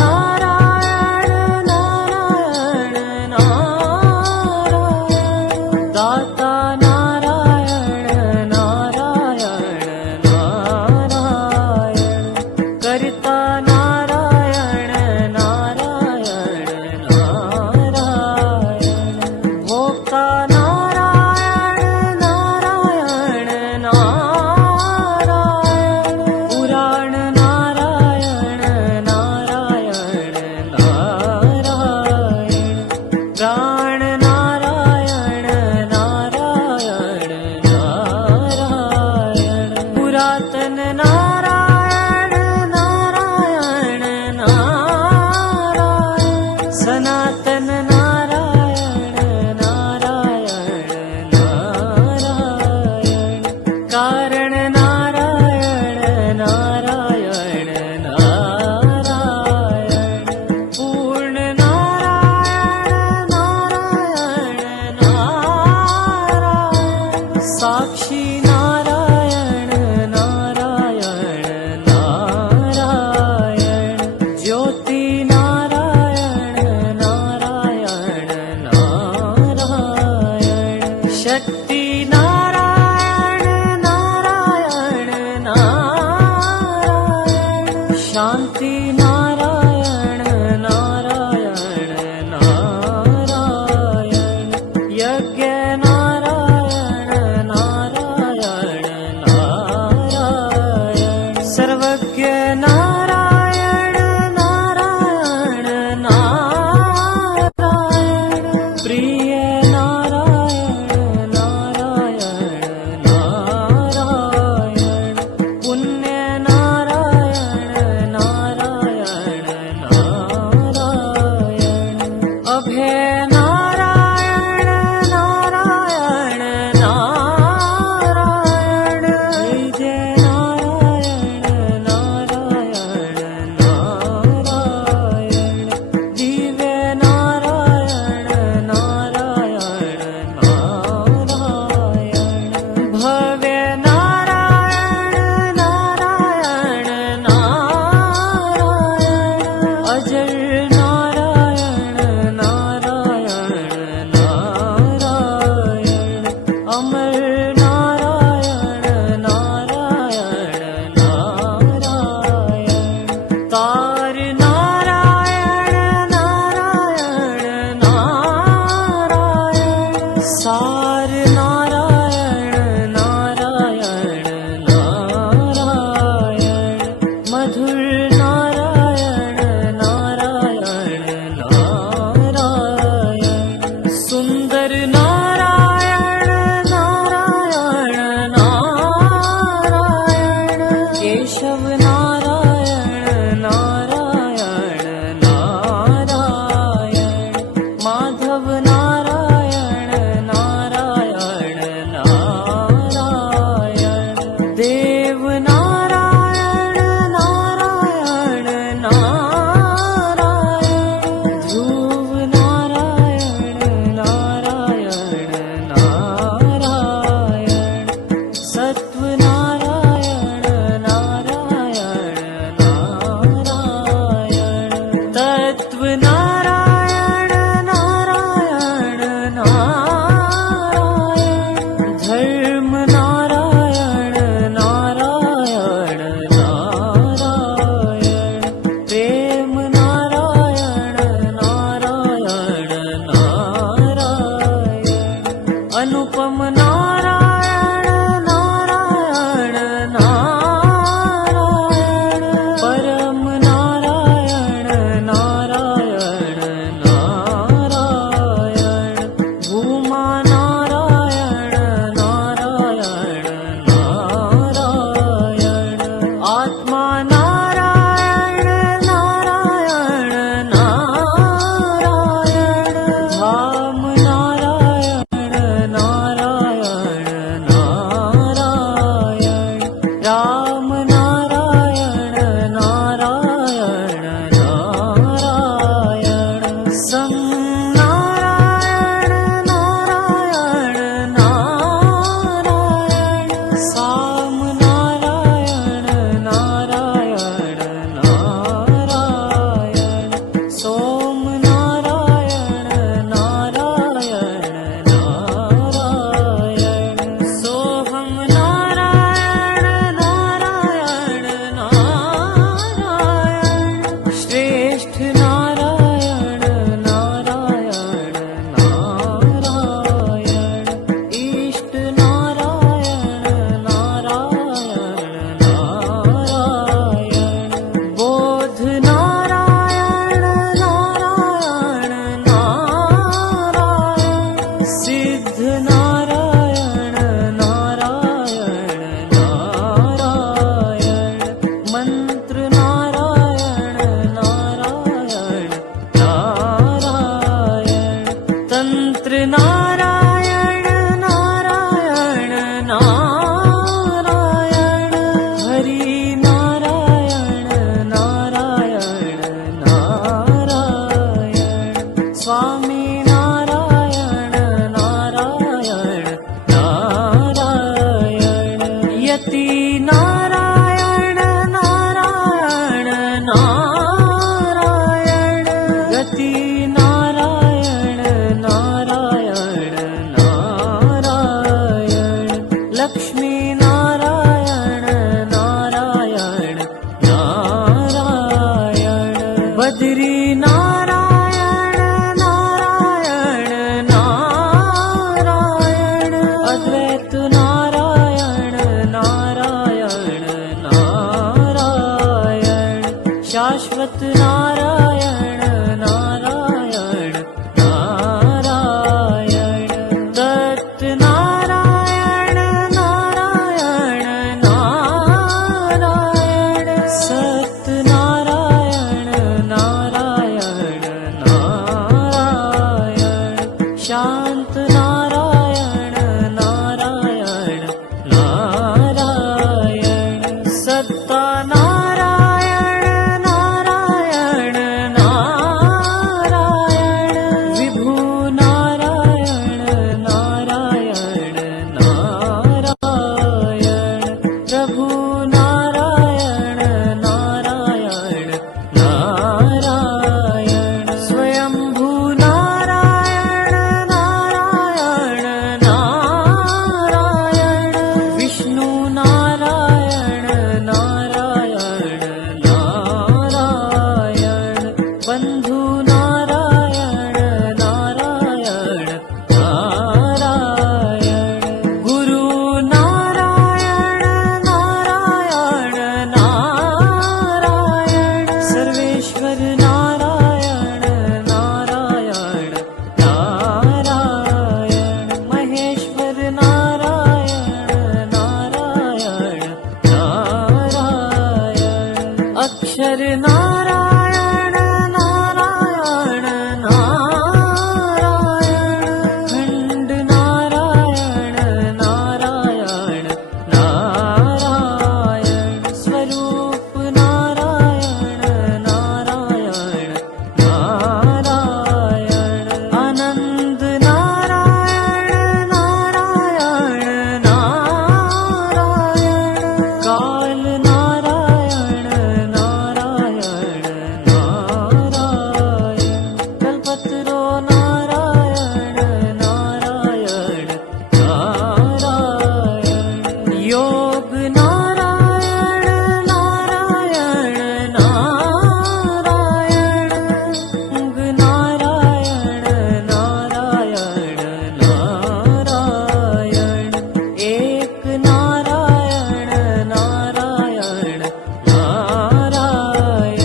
नारायण नारायण नारायण दाता नारायण नारायण नारायण करता नारायण नारायण नारायण भोक्ता नारायण नारायण नारायण पुराण नारायण नारायण नारायण प्राण नारायण नारायण नारायण पुरातन नारायण नारायण नारायण सनातन नारायण नारायण नारायण कारण नारायण नारायण नारायण पूर्ण नारायण नारायण नारायण साक्षी नारायण नारायण नारायण ज्योति नारायण नारायण नारायण शक्ति नारायण नारायण नारायण शांति नारायण नारायण नारायण यज्ञ नारायण नारायण नारायण सर्वज्ञ नारायण नारायण नारायण प्रिय नारायण नारायण नारायण पुण्य नारायण नारायण नारायण अभय नारायण नारायण नारायण जय नारायण नारायण नारायण दिव्य नारायण नारायण नारायण भव्य नारायण नारायण नारायण अजर नारायण नारायण नारायण अमर नारायण नारायण नारायण तार नारायण नारायण नारायण सार नारायण नारायण नारायण मधुर नारायण नारायण नारायण सुंदर नारायण नारायण नारायण केशव नारायण नारायण नारायण माधव नारायण नारायण नारायण देव नारायण नारायण नारायण ध्रुव नारायण नारायण नारायण सत्व नारायण नारायण नारायण तत्व नारायण नारायण नारायण धर्म नारायण नारायण नारायण प्रेम नारायण नारायण नारायण अनुपम नारायण नारायण नारायण परम नारायण नारायण बद्री नारायण नारायण नारायण अद्वैत नारायण नारायण नारायण शाश्वत नारायण नारायण नारायण दत्त नारायण नारायण नारायण सत्य नारायण नारायण नारायण शांत नारायण नारायण नारायण सत्ता नारायण नारायण नारायण विभू नारायण नारायण नारायण प्रभु नारायण नारायण नारायण स्वयंभू नारायण नारायण नारायण विष्णु नारायण नारायण नारायण बंधु नारायण नारायण नारायण गुरु नारायण नारायण नारायण सर्वेश्वर नारायण नारायण नारायण महेश्वर नारायण नारायण नारायण अक्षर नारायण नारायण नारायण खंड नारायण नारायण नारायण स्वरूप नारायण नारायण नारायण आनंद नारायण नारायण नारायण काल नारायण नारायण नारायण कल्पतरो नारायण नारायण नारायण योग नारायण नारायण नारायण अंग नारायण नारायण नारायण एक नारायण नारायण नारायण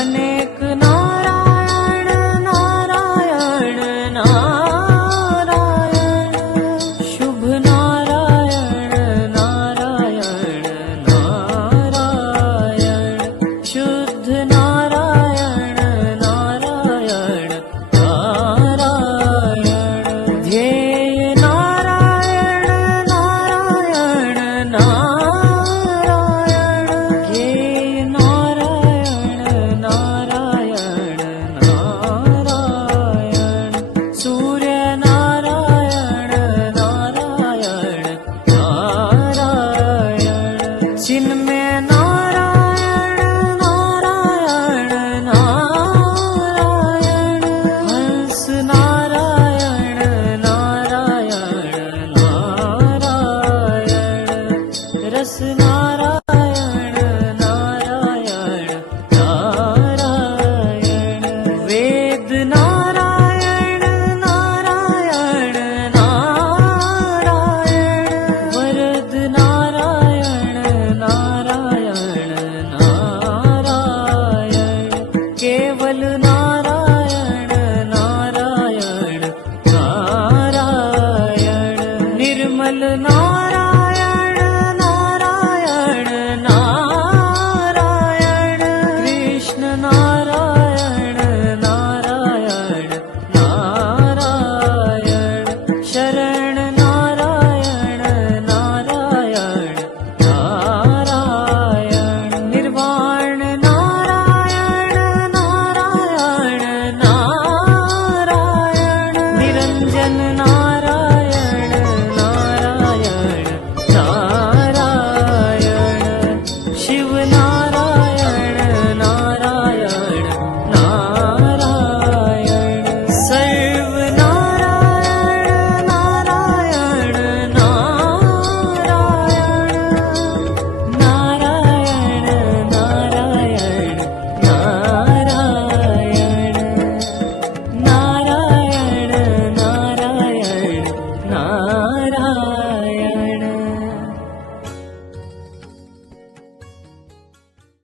अनेक नारायण नारायण नारायण शुभ नारायण नारायण नारायण शुद्ध नारायण नारायण नारायण ध्येय नारायण नारायण नारायण ध्येय नारायण नारायण नारायण सूर्य नारायण नारायण नारायण चिन्मय नारायण नारायण नारायण हंस नारायण नारायण नारायण रस नारायण नारायण नारायण वेद नारायण नारायण नारायण वरद नारायण नारायण नारायण केवल